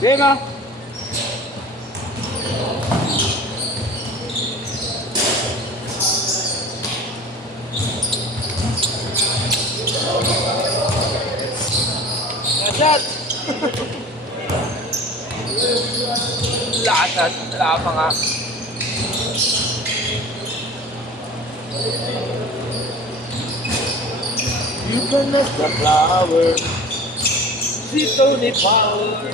Game ah! Shot! Lakad, wala pa nga. You can let the flower see Tony Power.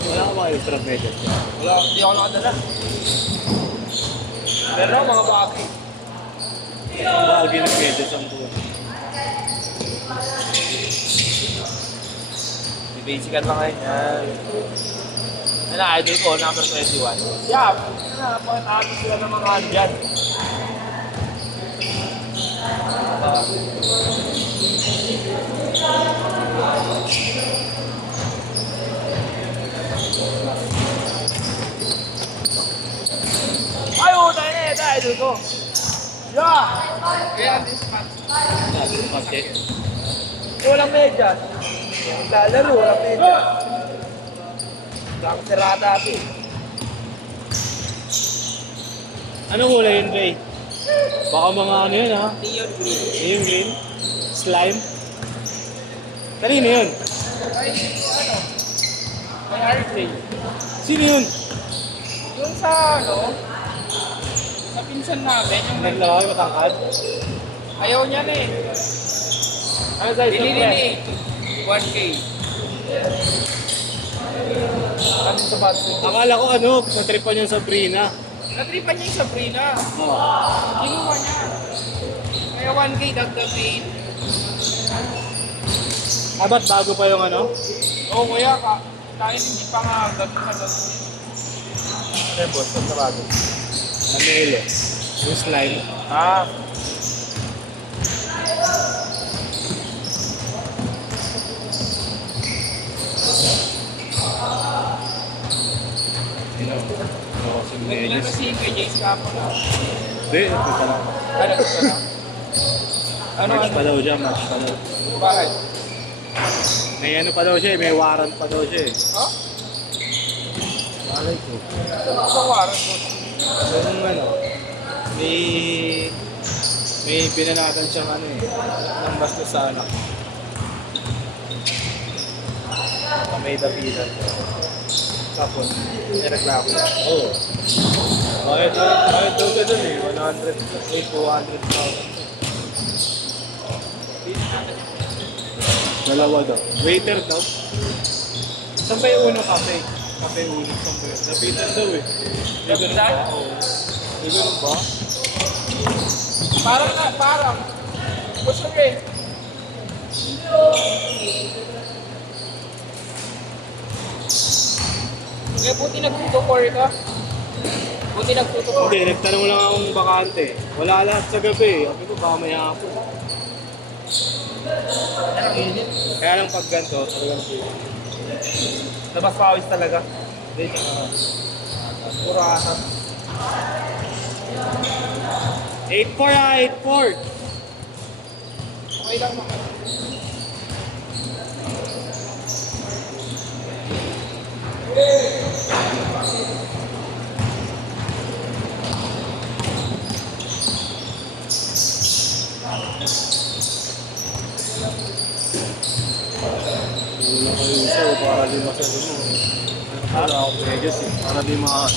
Wala ka mga extra medyas. Wala, hindi ako nakadala. Pero mga bagay. Bagay ng medyas ang buwan. Basican lang ngayon yan. Ano, idol ko, number 21. Yeah, pagkatapos sila ng mga dyan. Ay, tayo na ito, idol ko. Yeah! Kaya this month. Okay. Walang medyas. Lalaro, walang medyas. Lang sirata ito. Anong kulay yun, Ray? Baka mga ano yun, ha? Neon green. Neon green? Slime? Kanino yun? Ay, ano? May airplay. Sino yun? Yung sa ano, sa pinsan namin, yung Naglakay, matangkad? ayaw niya na eh. Ano size ng Binili pre? ni 1K. Ano sa budget? Akala ko ano, sa tripan yung Sabrina. Natripan niya yung Sabrina. Oo. Kinuha niya. Kaya 1K dagdag din. Ba't bago pa yung ano? Oo kuya, dahil hindi pa nga ganun na ganun. Ano yung boss? Ba't bago? Namili. Yung slime. Ah. Naglalaro si KJ Scapo na. Hindi, ito pa lang. Ano ito na? Ano March pa daw siya, March pa daw. Bakit? May ano pa daw siya, may warrant pa daw siya. Oh? Malay ko. Sa warrant ko. Yung ano, may binanatan siyang ano eh, ng basta sa anak. May dapitan. Tapos, may reklamo. Oo. Kahit daw ka dun eh, 200,000. Dalawa daw. Waiter daw. Saan ba yung unang cafe? Cafe ulit. Saan ba yun? Dapitan daw eh. May ganun ba? Oo. May ganun ba? Parang. Gusto ko eh. Kaya buti nagtutukor ka. Buti nagtutukor. Hindi, nagtanong lang akong bakante. Wala lahat sa gabi. Sabi ko, baka may hapon. Kaya lang pag ganito, talagang Labas pawis talaga. hindi siya. Puro asap. 8-4 ah, 8-4. Okay lang mga. Wala kayo isa para di masalo mo. Wala akong megas eh, para di makas.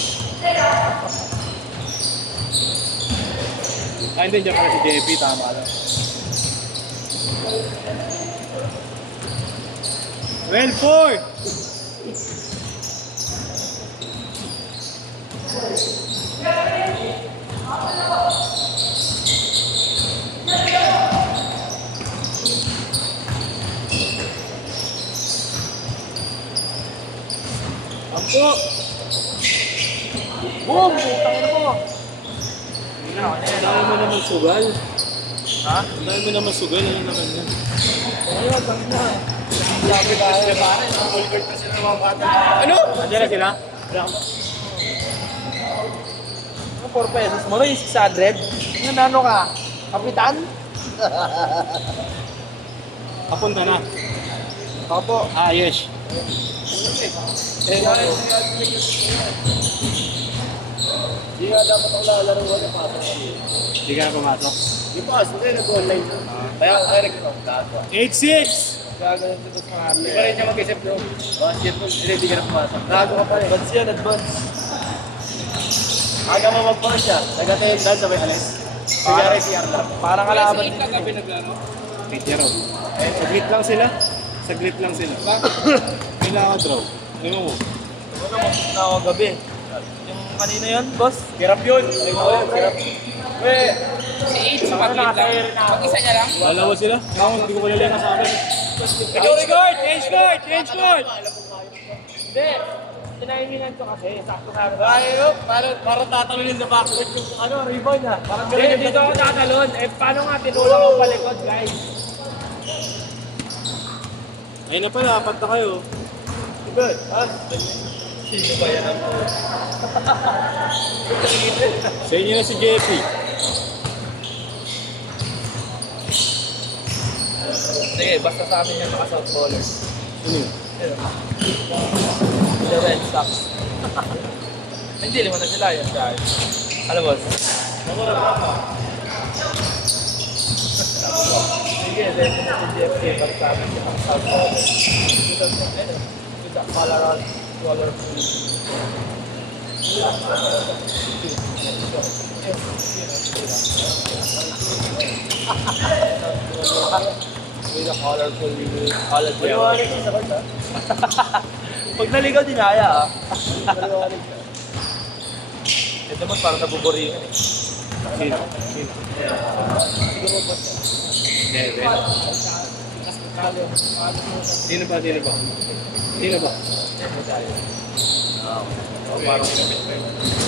Ah, hindi, dyan pala si JP, tama lang. Well, 4! Ampo! Boom! Putang ina mo! Dahil mo naman sugal. Ha? Dahil mo naman sugal, ano naman yan? Ayun, tangin na. Sabi tayo. Pare, na-convert na sila ng mga bata. Ano? Andiyan na sila? Ano 4 pesos mo? Ano yung 600? Ano ka? Kapitan? Papunta na. Ako po. Yes. Hindi nga dapat ako lalaro wala pasok. Hindi ka na pumasok. Di ba? Kasi nag-online na. Kaya nag-gago. 8-6! Gagawin ko sa mga Hindi pa rin siya mag-isip bro. Shit mo, hindi ka na pumasok. Gago ka pa rin. Advance yan, advance. Aga mo mag-pause siya. Nag-atayong dance sabay alis. Sigari CR lang. Parang kalaban din. Kagabi naglaro. 8-0. Saglit lang sila. Saglit lang sila. Kailangan draw. Ano mo? Ano mo? Na ako gabi. Yung kanina yun, boss? Kirap yun. Kirap. Si H, mag-lead lang. Mag-isa niya lang. Dalawa sila. Ako, hindi ko malala sa akin. Record! Change court! Change court! Hindi. Tinahimingan ko kasi. Sakto na. Parang tatalon sa backcourt yung rebound niya. Parang ganun dito ako tatalon. Paano nga tinulak ko palikod, guys? Ayun na pala, apat na kayo. Diba? Sino ba yan ang Sa inyo na si Jeffy. Sige, basta sa amin yung naka-south baller. Ano yun? The Red Sox. Hindi, lima na sila yan, guys. Ano, boss? Sige, then na si JFK, basta sa amin yung naka-south baller. With the colorful. With a colorful college yellow. Pag naligaw, dinaya ah. Ito mo parang nabuboringan eh. Sino? Sino? Kevin. Sino ba? Sino ba? Sino ba?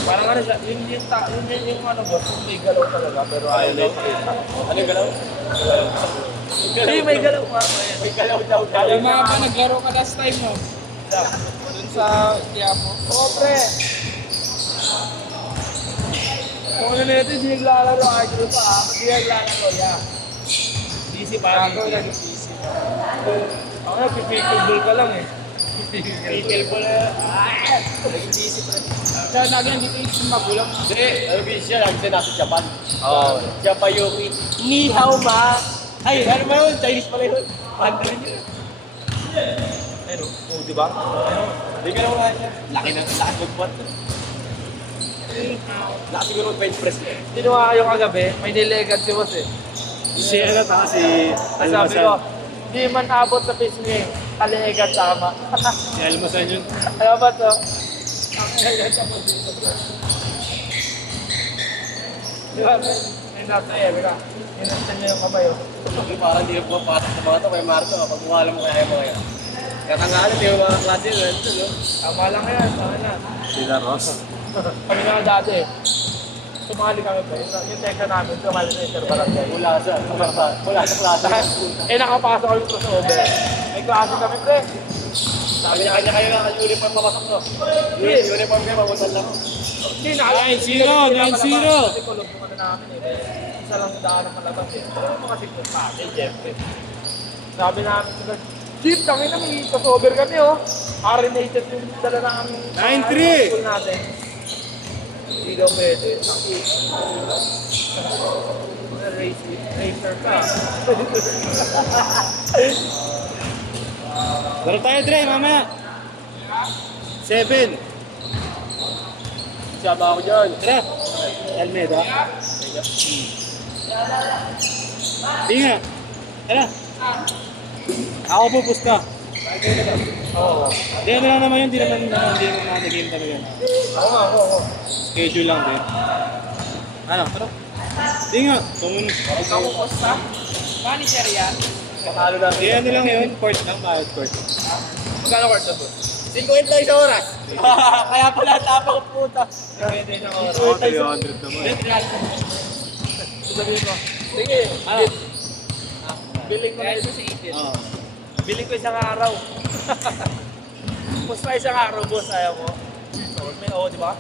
Parang ano siya, yung ano boss, may galaw talaga, pero ayaw na ipakita. Ano yung galaw? Hindi, may galaw nga. May galaw daw. Yung mga ba naglaro ka last time mo? Dun sa Quiapo. Oo, pre. Kung ano na ito, hindi naglalaro. Ay, dito pa ah. Hindi naglalaro, yeah. Busy pa. Ako, nag-busy. Ako na, pipikil ka lang eh. Pipikil ball na. Nag-busy pa rin. Siya lagi nandito yung magulang. Hindi, busy siya. Lagi siya nasa Japan. Oo. Japan Yuki. Ni hao ma. Ay, ano ba yun? Chinese pala yun. Mandarin yun. Ayun, oh, di ba? Hindi ka naman siya. Laki magbuhat. Laki siguro mag-bench press niya. Tinuha kayo kagabi, may nilegat si boss eh. Si ano ta? Si Sabi ko, Almasan. di man abot sa face niya eh. Kalilegat tama. Si Almasan yun. Ano ba to? Ang kaya sa mo dito. Di ba? May nasa area. Inastan niya yung kamay oh. Parang hindi na pumapasok sa mga ito kay Marco kapag mukha mo kaya yung mga yan. Katangalan yung mga klase yun. No? Tama lang yan, tama na. Sila Ross. Kami nga dati, sumali kami pa. Yung teka namin, sumali sa Interbarangay. Mula sa klase. Nakapasok kami sa over. May klase kami, pre. Kanya-kanya kayo na uniform papasok no? Yes. Uniform kayo, mabutan lang. Hindi, 9-0. Kasi kulog naman na namin eh. Isa lang daan ng malabas eh. Pero ano kasi kung sa akin, Jeffrey. Sabi namin sila, Jeep, tangin na may crossover kami oh. R-rated yung dala namin. 9-3. School natin. Hindi daw pwede. Racer ka. Laro tayo, Dre, mamaya. 7. Siyaba ako dyan. Tara. Almeida. Di nga. Tara. Ako pupusta. Oo. Di ano lang naman yun, di naman game talaga. Oo. Schedule lang din. Ano? Tara. Di nga. Sumunod. Ikaw ko posta. Manager yan. Patalo na. Di ano lang yun, court lang, bawat court. Magkano court na po? 50 isang oras. Kaya pala tapang puta. Pwede na oras. Ako 300 naman. Sabihin ko, sige, Ano? biling ko na Kaya siya sa 18. Oo. biling ko isang araw. Pusta isang araw, boss, ayaw mo. So, may Oo, di ba?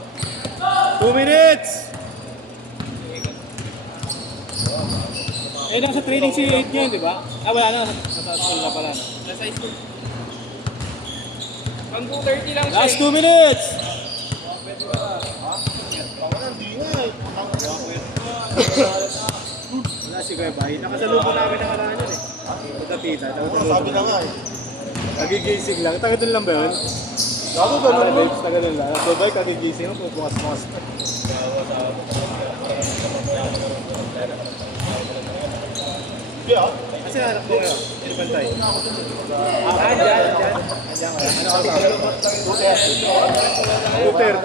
2 minutes! Eh, nasa training si 8 ngayon, di ba? Ah, wala na. Nasa school na pala. No? Nasa school. Hang 2:30 lang siya. Last 2 minutes! Wala si Kuya Bay. Nakasalubong namin ang karaan yun eh. Magkapita. Sabi na nga eh. Nagigising lang. Taga doon lang ba yun? Gago ganun mo. Taga doon lang. So Bay, kagigising mo. Pupungas-pungas. Yeah. Kasi hanap mo kayo. Sino bantay? Andyan. Ano ka ba? 2:30.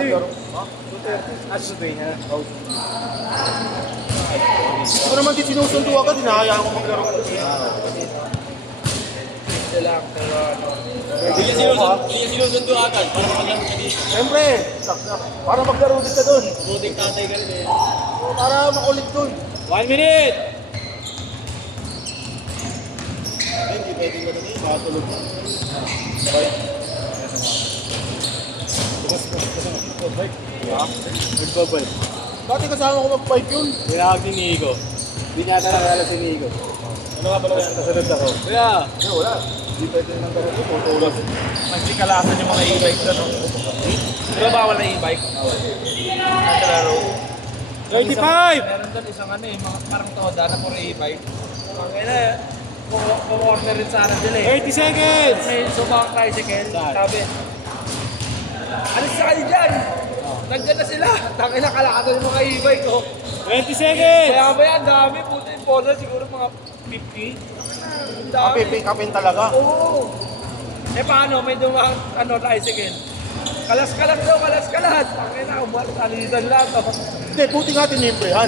2:30. At sa day niya. Ako naman di sinusundo agad, hinahayaan ko maglaro. Ito lang, pero ano. Hindi niya sinusundo agad para maglaro siya dito. Siyempre, para maglaro din ka doon. Buting tatay ka rin eh. Para makulit doon. 1 minute! Ay, hindi pwede ka doon eh, makatulog. Nagbabay. Dati kasama ko mag-fight yun. Tinawag si Nico. Hindi niya ata nakilala si Nico. Ano nga pala yan? Kasunod ako. Kuya! No, wala. Hindi pwede nang ganun doon, tutulog. Mas di kalasan yung mga e-bike doon. Di ba bawal na e-bike? Nasa road. 35! Meron doon isang ano eh, mga parang toda na puro e-bike. Ang ina, order rin sana sila eh. 30 seconds! May sumakang tricycle, Saan? sabi, alis sa kayo dyan! Nandyan na sila! Tangin na kalakatan yung mga e-bike ko. 20 seconds! Kaya ba yan, dami. Puto yung posa, siguro mga 50. Ang dami. Kapin talaga. Oo. Eh paano, may dumang tricycle. Kalas ka lang daw, kalas ka lahat. Tangin na, umalis, alisan lahat. Oh. Hindi, buti nga tinimprehan.